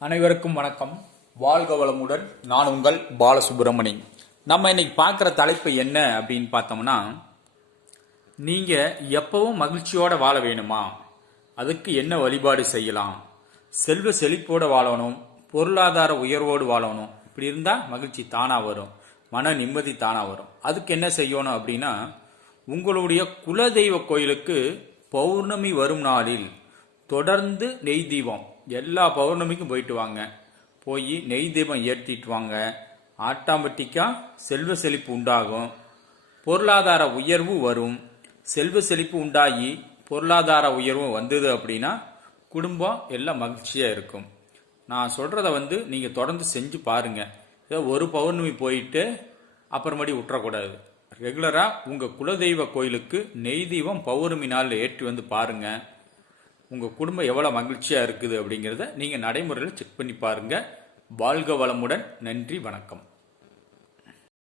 அனைவருக்கும் வணக்கம். வாழ்க வளமுடன். நான் உங்கள் பாலசுப்ரமணி. நம்ம இன்னைக்கு பார்க்குற தலைப்பு என்ன அப்படின்னு பார்த்தோம்னா, நீங்கள் எப்பவும் மகிழ்ச்சியோடு வாழ வேணுமா? அதுக்கு என்ன வழிபாடு செய்யலாம்? செல்வ செழிப்போடு வாழணும், பொருளாதார உயர்வோடு வாழணும். இப்படி இருந்தால் மகிழ்ச்சி தானாக வரும், மன நிம்மதி தானாக வரும். அதுக்கு என்ன செய்யணும் அப்படின்னா, உங்களுடைய குலதெய்வ கோயிலுக்கு பௌர்ணமி வரும் நாளில் தொடர்ந்து நெய் தீபம் எல்லா பௌர்ணமிக்கும் போயிட்டு வாங்க. போய் நெய் தீபம் ஏற்றிட்டு வாங்க. ஆட்டோமேட்டிக்காக செல்வ செழிப்பு உண்டாகும், பொருளாதார உயர்வு வரும். செல்வ செழிப்பு உண்டாகி பொருளாதார உயர்வு வந்தது அப்படின்னா குடும்பம் எல்லாம் மகிழ்ச்சியாக இருக்கும். நான் சொல்கிறத நீங்கள் தொடர்ந்து செஞ்சு பாருங்கள். ஏதோ ஒரு பௌர்ணமி போயிட்டு அப்புறமடி விட்டுறக்கூடாது. ரெகுலராக உங்கள் குலதெய்வ கோயிலுக்கு நெய் தீபம் பௌர்ணமி நாளில் ஏற்றி பாருங்கள். உங்கள் குடும்பம் எவ்வளோ மகிழ்ச்சியாக இருக்குது அப்படிங்கிறத நீங்கள் நடைமுறையில் செக் பண்ணி பாருங்கள். வாழ்க வளமுடன். நன்றி, வணக்கம்.